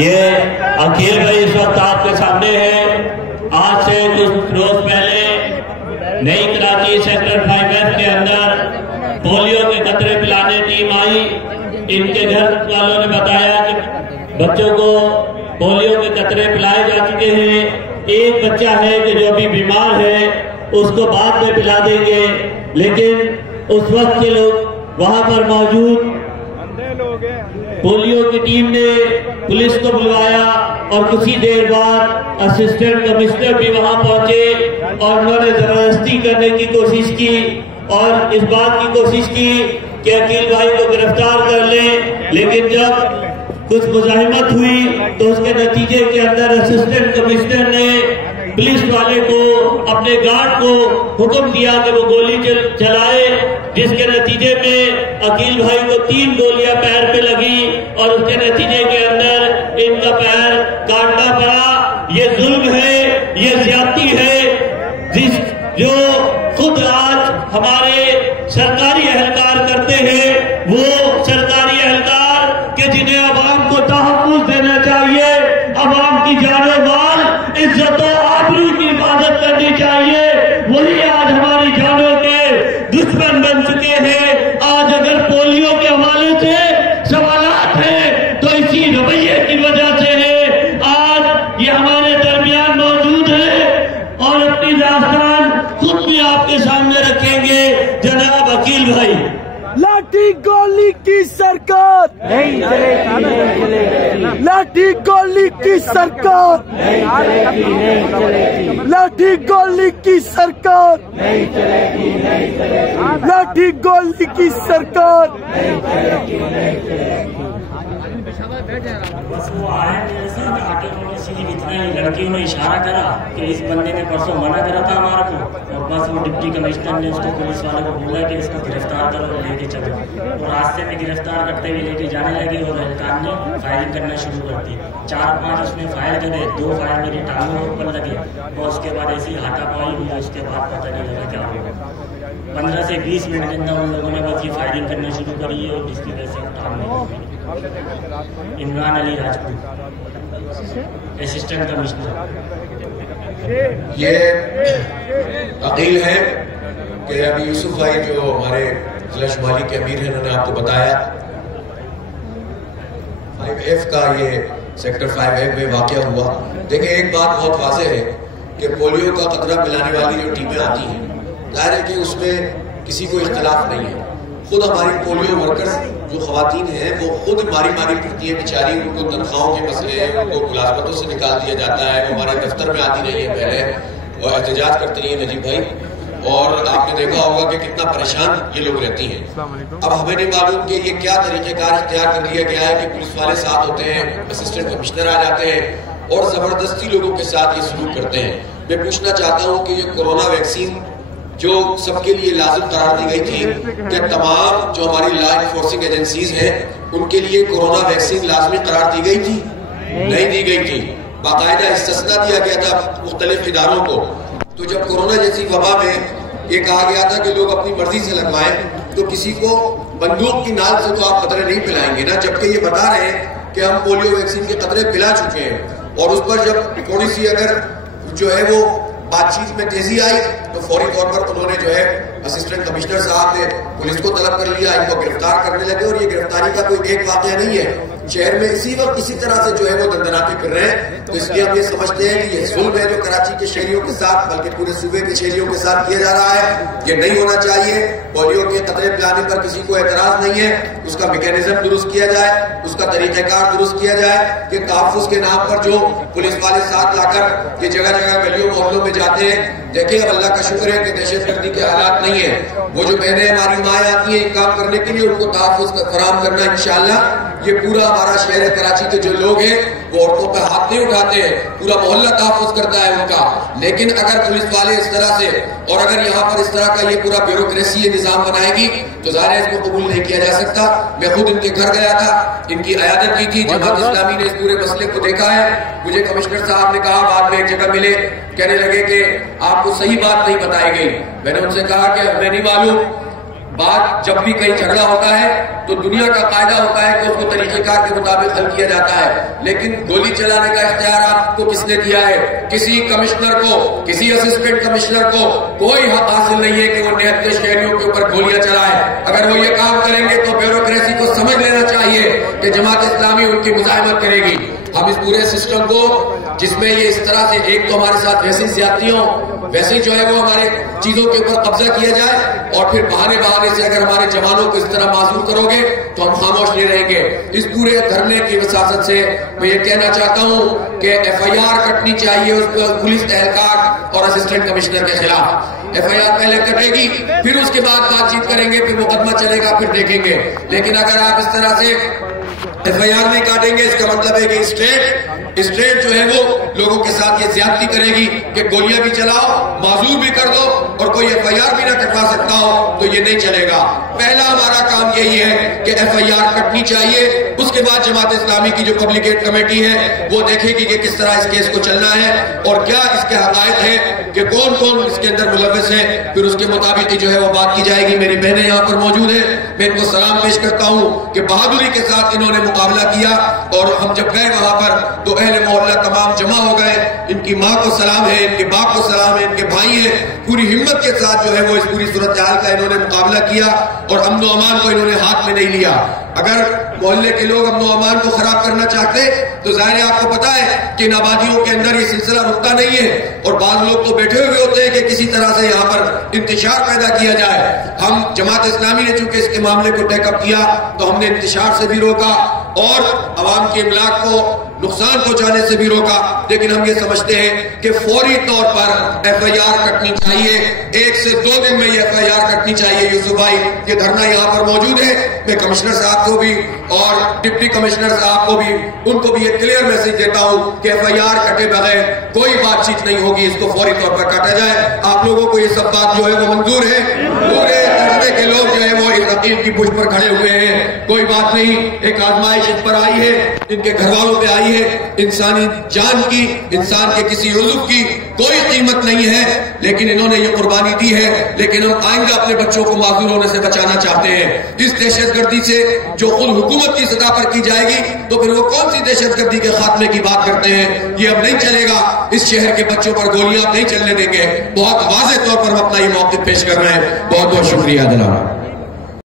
یہ عقیل بھائی اس وقت آپ کے سامنے ہے۔ آج سے کچھ روز پہلے نئی کراچی سیکٹر 5F کے اندر پولیو کے قطرے پلانے ٹیم آئی۔ ان کے گھر والوں نے بتایا کہ بچوں کو پولیو کے قطرے پلائے جا چکے ہیں، ایک بچہ ہے کہ جو ابھی بیمار ہے اس کو بعد میں پلا دیں گے، لیکن اس وقت کے لوگ وہاں پر موجود پولیو کی ٹیم نے پولیس کو بلوایا اور کچھ دیر بعد اسسٹنٹ کمشنر بھی وہاں پہنچے اور انہوں نے زبردستی کرنے کی کوشش کی اور اس بات کی کوشش کی کہ عقیل بھائی کو گرفتار کر لیں، لیکن جب کچھ مزاحمت ہوئی تو اس کے نتیجے کے اندر اسسٹنٹ کمشنر نے پولیس والے کو اپنے گارڈ کو حکم دیا کہ وہ گولی چلائے، جس کے نتیجے میں عقیل بھائی کو 3 گولیاں پیر پہ لگی اور اس کے نتیجے کے اندر ان کا پیر کاٹنا پڑا۔ یہ ظلم ہے، یہ زیادتی ہے جو خود آج ہمارے سرکاری اہلکار کرتے ہیں، وہ سرکاری اہلکار کہ جنہیں عوام کو تحفظ دینا چاہیے، عوام کی جان و مال، عزت و آبرو کی حفاظت کرنی چاہیے، وہی آج ہماری جانوں کے دشمن بن چکے ہیں۔ آج اگر پولیو کے حوالے سے سوالات ہیں تو اسی رویے کی وجہ سے ہے۔ آج یہ ہمارے درمیان موجود ہے اور اپنی داستان خود بھی آپ کے سامنے رکھیں گے جناب عقیل بھائی۔ لاٹھی گولی کی سرکار نہیں چلے گی، لاٹھی گولی کی سرکار نہیں چلے گی، لاٹھی گولی کی سرکار نہیں چلے گی، لاٹھی گولی کی سرکار نہیں چلے گی، نہیں چلے گی۔ بس وہ آئے میرے ساتھ آ کے انہوں نے صرف اتنا ہی لڑکیوں نے اشارہ کرا کہ اس بندے نے پرسوں منع کرا تھا ہمارے کو، اور بس وہ ڈپٹی کمشنر نے اس کو پولیس والوں کو بولا کہ اس کو گرفتار کرو اور لے کے چلو، اور راستے میں گرفتار کرتے ہوئے لے کے جانے لگے اور اہلکار نے فائرنگ کرنا شروع کر دی۔ 4-5 اس میں فائر کرے، 2 فائر میری ٹانگوں کے اوپر لگے اور اس کے بعد ایسی ہاتھا پائی ہوئی، اس کے بعد پتہ نہیں لگا کیا ہوگا۔ 15 سے 20 منٹ کے اندر ان لوگوں نے بس یہ فائرنگ کرنا شروع کری ہے، اور جس کی وجہ سے عمران علی راجپوت اسسٹنٹ کمشنر۔ یہ عقیل ہے کہ ابھی یوسف بھائی جو ہمارے ضلع شمالی کے امیر ہیں، انہوں نے آپ کو بتایا 5F کا یہ سیکٹر 5F میں واقعہ ہوا۔ دیکھیں ایک بات بہت واضح ہے کہ پولیو کا قطرہ پلانے والی جو ٹیمیں آتی ہیں، ظاہر ہے کہ اس میں کسی کو اختلاف نہیں ہے۔ خود ہماری پولیو ورکرز جو خواتین ہیں وہ خود ماری پڑتی ہیں بیچاری، ان کو تنخواہوں کے مسئلے ہیں، ان کو ملازمتوں سے نکال دیا جاتا ہے، وہ ہمارے دفتر میں آتی رہی ہے پہلے اور احتجاج کرتی رہی ہے نجیب بھائی، اور آپ نے دیکھا ہوگا کہ کتنا پریشان یہ لوگ رہتی ہیں۔ اب ہمیں نہیں معلوم کہ یہ کیا طریقہ کار اختیار کر لیا گیا ہے کہ پولیس والے ساتھ ہوتے ہیں، اسسٹنٹ کمشنر آ جاتے ہیں اور زبردستی لوگوں کے ساتھ یہ سلوک کرتے ہیں۔ میں پوچھنا چاہتا ہوں کہ یہ کورونا ویکسین جو سب کے لیے لازم قرار دی گئی تھی کہ تمام جو ہماری لا انفورسنگ ایجنسیز ہیں ان کے لیے کورونا ویکسین لازمی قرار دی گئی تھی؟ نہیں دی گئی تھی، باقاعدہ استثناء دیا گیا تھا مختلف اداروں کو۔ تو جب کورونا جیسی وبا میں یہ کہا گیا تھا کہ لوگ اپنی مرضی سے لگوائیں، تو کسی کو بندوق کی نال سے تو آپ قطرے نہیں پلائیں گے نا، جبکہ یہ بتا رہے ہیں کہ ہم پولیو ویکسین کے قطرے پلا چکے ہیں، اور اس پر جب تھوڑی سی اگر جو ہے وہ بات چیت میں تیزی آئی تو فوری طور پر انہوں نے جو ہے اسسٹنٹ کمشنر صاحب نے پولیس کو طلب کر لیا، ان کو گرفتار کرنے لگے، اور یہ گرفتاری کا کوئی ایک واقعہ نہیں ہے، شہر میں اسی وقت اسی طرح سے جو ہے وہ دندناتے پھر رہے ہیں۔ تو اس لیے ہم یہ سمجھتے ہیں کہ یہ ظلم ہے جو کراچی کے شہریوں کے ساتھ بلکہ پورے صوبے کے شہریوں کے ساتھ کیا جا رہا ہے، یہ نہیں ہونا چاہیے۔ پولیو کے قطرے پلانے پر کسی کو اعتراض نہیں ہے، اس کا میکینزم درست کیا جائے، اس کا طریقہ کار درست کیا جائے کہ تحفظ کے نام پر جو پولیس والے ساتھ لا کر یہ جگہ جگہ گلیوں محلوں میں جاتے ہیں۔ دیکھیں اب اللہ کا شکر ہے کہ دہشت گردی کے حالات نہیں ہیں، وہ جو بہنیں ہماری مائیں آتی ہیں کام کرنے کے لیے ان کو تحفظ فراہم کرنا انشاءاللہ۔ یہ پورا ہمارا شہر کراچی کے جو لوگ ہیں وہ عورتوں پہ ہاتھ نہیں اٹھاتے ہیں، پورا محلہ تحفظ کرتا ہے ان کا، لیکن اگر پولیس والے اس طرح سے اور اگر یہاں پر اس طرح کا یہ پورا بیوروکریسی یہ نظام بنائے گی تو ظاہر ہے اس کو قبول نہیں کیا جا سکتا۔ میں خود ان کے گھر گیا تھا، ان کی عیادت کی تھی، جماعت اسلامی نے اس پورے مسئلے کو دیکھا ہے۔ مجھے کمشنر صاحب نے کہا بعد میں ایک جگہ ملے، کہنے لگے کہ آپ کو صحیح بات نہیں بتائی گئی۔ میں نے ان سے کہا کہ ہمیں نہیں معلوم، بات جب بھی کہیں جھگڑا ہوتا ہے تو دنیا کا قاعدہ ہوتا ہے احتکار کے مطابق حل کیا جاتا ہے، لیکن گولی چلانے کا اختیار آپ کو کس نے دیا ہے؟ کسی کمشنر کو، کسی اسسٹنٹ کمشنر کو کوئی حق حاصل نہیں ہے کہ وہ نہتے شہریوں کے اوپر گولیاں چلائے۔ اگر وہ یہ کام کریں گے تو بیوروکریسی کو سمجھ لینا چاہیے کہ جماعت اسلامی ان کی مزاحمت کرے گی۔ ہم اس پورے سسٹم کو جس میں یہ اس طرح سے ایک تو ہمارے ساتھ ویسی زیادتیوں، ویسے ہی جو ہے وہ ہمارے چیزوں کے اوپر قبضہ کیا جائے، اور پھر بہانے سے اگر ہمارے جوانوں کو اس طرح معذور کرو گے تو ہم خاموش نہیں رہیں گے۔ اس پورے دھرنے کی وساطت سے میں یہ کہنا چاہتا ہوں کہ ایف آئی آر کٹنی چاہیے اس پولیس اہلکار اور اسسٹنٹ کمشنر کے خلاف۔ ایف آئی آر پہلے کٹے گی، پھر اس کے بعد بات چیت کریں گے، پھر مقدمہ چلے گا، پھر دیکھیں گے۔ لیکن اگر آپ اس طرح سے ایف آئی آر نہیں کاٹیں گے، اس کا مطلب ہے کہ اسٹیٹ جو ہے وہ لوگوں کے ساتھ یہ زیادتی کرے گی کہ گولیاں بھی چلاؤ، معذور بھی کر دو، اور کوئی ایف آئی آر بھی نہ کٹوا سکتا ہو، تو یہ نہیں چلے گا۔ پہلا ہمارا کام یہی ہے کہ ایف آئی آر کٹنی چاہیے، اس کے بعد جماعت اسلامی کی جو پبلکیٹ کمیٹی ہے وہ دیکھے گی کہ کس طرح اس کیس کو چلنا ہے اور کیا اس کے حقائق ہیں کہ کون کون اس کے اندر ملوث ہے، پھر اس کے مطابق جو ہے وہ بات کی جائے گی۔ میری بہنیں یہاں پر موجود ہیں، میں ان کو سلام پیش کرتا ہوں کہ بہادری کے ساتھ انہوں نے مقابلہ کیا، اور ہم جب گئے وہاں پر تو اہل محلہ تمام جمع ہو گئے۔ ان کی ماں کو سلام ہے، ان کے باپ کو سلام ہے، ان کے بھائی ہیں، پوری ہمت کے ساتھ جو ہے وہ اس پوری صورتحال کا انہوں نے مقابلہ کیا، اور امن و امان کو انہوں نے ہاتھ میں نہیں لیا۔ اگر محلے کے لوگ امن و امان کو خراب کرنا چاہتے تو ظاہر ہے آپ کو پتا ہے کہ ان آبادیوں کے اندر یہ سلسلہ رکتا نہیں ہے، اور بعض لوگ تو بیٹھے ہوئے ہوتے ہیں کہ کسی طرح سے یہاں پر انتشار پیدا کیا جائے۔ ہم جماعت اسلامی نے چونکہ اس کے معاملے کو ٹیک اپ کیا تو ہم نے انتشار سے بھی روکا اور عوام کے املاک کو نقصان پہنچانے سے بھی روکا، لیکن ہم یہ سمجھتے ہیں کہ فوری طور پر ایف آئی آر کٹنی چاہیے، 1 سے 2 دن میں یہ ایف آئی آر کٹنی چاہیے۔ یوسف بھائی یہ دھرنا یہاں پر موجود ہے، میں کمشنر صاحب کو بھی اور ڈپٹی کمشنر صاحب کو بھی، ان کو بھی یہ کلیئر میسج دیتا ہوں کہ ایف آئی آر کٹے بغیر کوئی بات چیت نہیں ہوگی، اس کو فوری طور پر کاٹا جائے۔ آپ لوگوں کو یہ سب بات جو ہے وہ منظور ہے؟ پورے درجے کے لوگ جو ہے وہ اس عقیل کی پشت پر کھڑے ہوئے ہیں، کوئی بات نہیں، ایک آزمائش اس پر آئی ہے، ان کے گھر والوں پہ آئی ہے، انسانی جان کی، انسان کے کسی عضو کی کوئی قیمت نہیں ہے، لیکن انہوں نے یہ قربانی دی ہے، لیکن ہم آئندہ اپنے بچوں کو معذور ہونے سے بچانا چاہتے ہیں۔ اس دہشت گردی سے جو خود حکومت کی سطح پر کی جائے گی تو پھر وہ کون سی دہشت گردی کے خاتمے کی بات کرتے ہیں؟ یہ اب نہیں چلے گا، اس شہر کے بچوں پر گولیاں نہیں چلنے دیں گے۔ بہت واضح طور پر ہم اپنا یہ موقف پیش کر رہے ہیں۔ بہت بہت شکریہ جناب۔